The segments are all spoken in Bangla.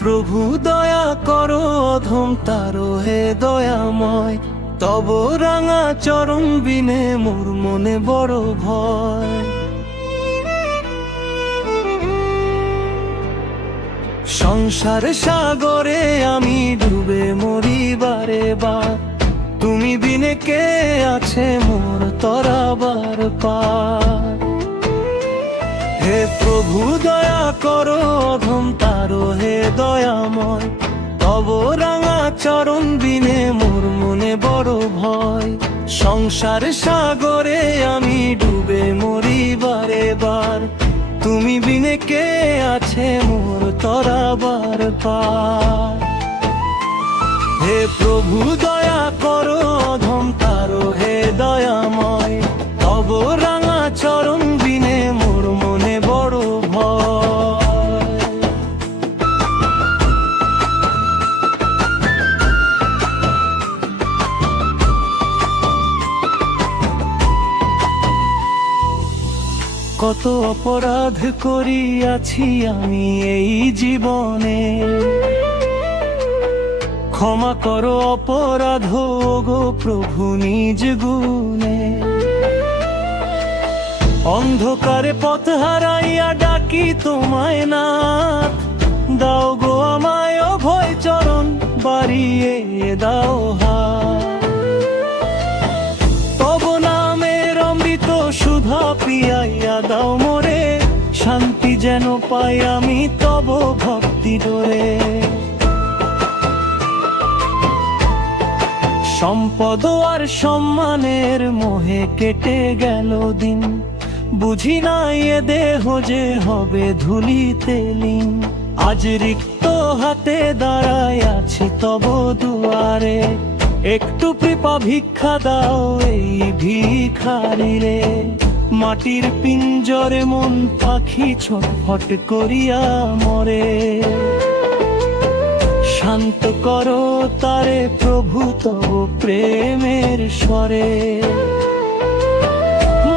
প্রভু দয়া করো অধম তারো হে দয়াময়, তব রাঙা চরণ বিনে মোর মনে বড় ভয়। সংসার সাগরে আমি ডুবে মরি বারে বার, তুমি বিনে কে আছে মোর তরাবার পার। হে প্রভু দয়া করো অধম তারো হে দয়াময়, তব রাঙা চরণ বিনে মোর মনে বড় ভয়। সংসার সাগরে আমি ডুবে মরি বারে বার, তুমি বিনে কে আছে মোর তরাবার পার। হে প্রভু দয়া করো অধম তারো হে দয়াময়, তব রাঙা চরণ বিনে মোর মনে বড় ভয়। কত অপরাধ করিয়াছি আমি এই জীবনে, ক্ষমা করো অপরাধ গো প্রভু নিজ গুণে। অন্ধকারে পথ হারাইয়া ডাকি তোমায় নাথ, দাও গো আমায় অভয় চরণ বাড়িয়ে দাও হাত। তব নামের অমৃত সুধা পিয়াইয়া দাও মোরে, শান্তি যেন পাই আমি তব ভক্তি ডোরে। সম্পদ আর সম্মানের মোহে কেটে গেল দিন, বুঝি নাই এ দেহ যে হবে ধুলিতে লীন। আজ রিক্ত হাতে দাঁড়ায় আছি তব দুয়ারে, একটু কৃপা ভিক্ষা দাও এই ভিখারি রে। মাটির পিঞ্জরে মন পাখি ছটফট করিয়া মরে, শান্ত করো তারে প্রভু তব প্রেমের স্বরে।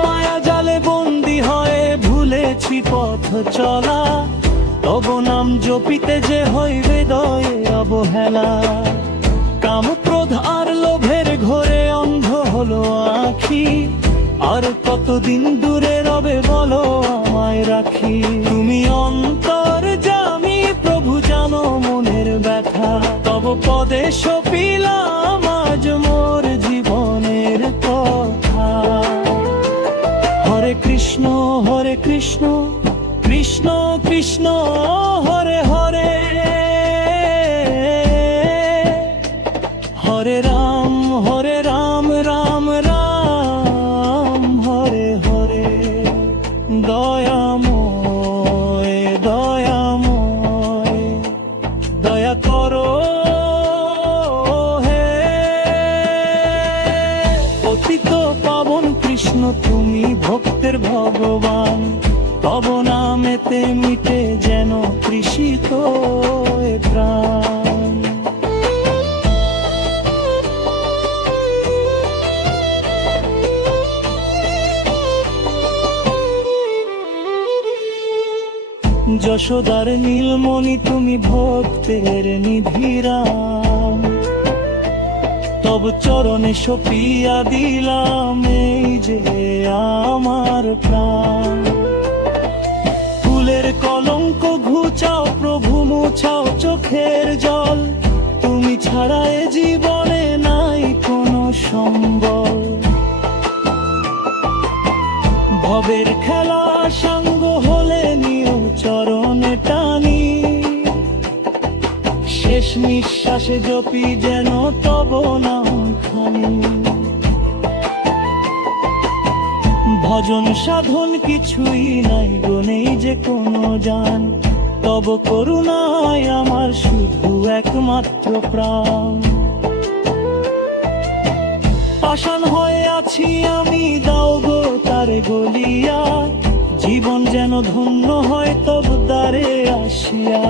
মায়া জালে বন্দি হয়ে ভুলেছি পথ চলা, তব নাম জপিতে যে হইবে হৃদয়ে অবহেলা। কাম ক্রোধ আর লোভের ঘোরে অন্ধ হলো আঁখি, আর কতদিন দূরে রবে বলো আমায় রাখি। তুমি অন্তর জামি প্রভু জানো মনের ব্যথা, তব পদে সপিলাম আজ মোর জীবনের কথা। হরে কৃষ্ণ কৃষ্ণ কৃষ্ণ হরে হরে, হরে রাম রাম রাম হরে হরে। দয়াময় দয়াময় দয়া করো হে পতিত পাবন কৃষ্ণ, তুমি ভক্তের ভগবান। তব নামেতে মিটে যেন তৃষিত এ প্রাণ। যশোদার নীলমণি তুমি ভক্তের নিধিরাম, তব চরণে সপিয়া দিলাম এই যে আমার প্রাণ। ফুলের কলঙ্ক ঘুচাও প্রভু মুছাও চোখের জল, তুমি ছাড়া এ জীবনে নাই কোনো সম্বল। ভবের খেলা সাঙ্গ হলে নিও চরণে টানি, শেষ নিঃশ্বাসে জপি যেন তব নাম খানি। ভজন সাধন কিছুই নাই গো নেই যে কোনো জান, তব করুণায় আমার শুধু একমাত্র প্রাণ। পাষাণ হয়ে আছি আমি দাও গো তারে গলিয়া, জীবন যেন ধন্য হয় তব দ্বারে আসিয়া।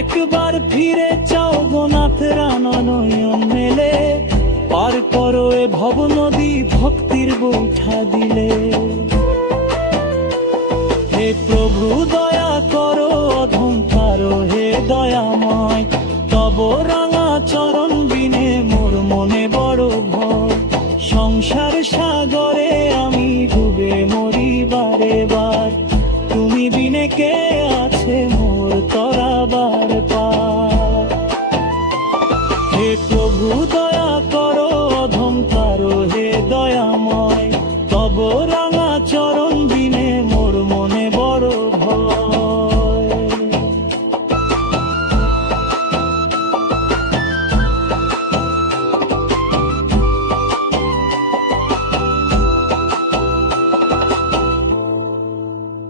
একবার ফিরে চাও গো নাথের নয়ন মেলে, পার করো এ ভব নদী ভক্তির বৈঠা দিলে। হে প্রভু দয়া করো অধম পারো হে অনেকে আছে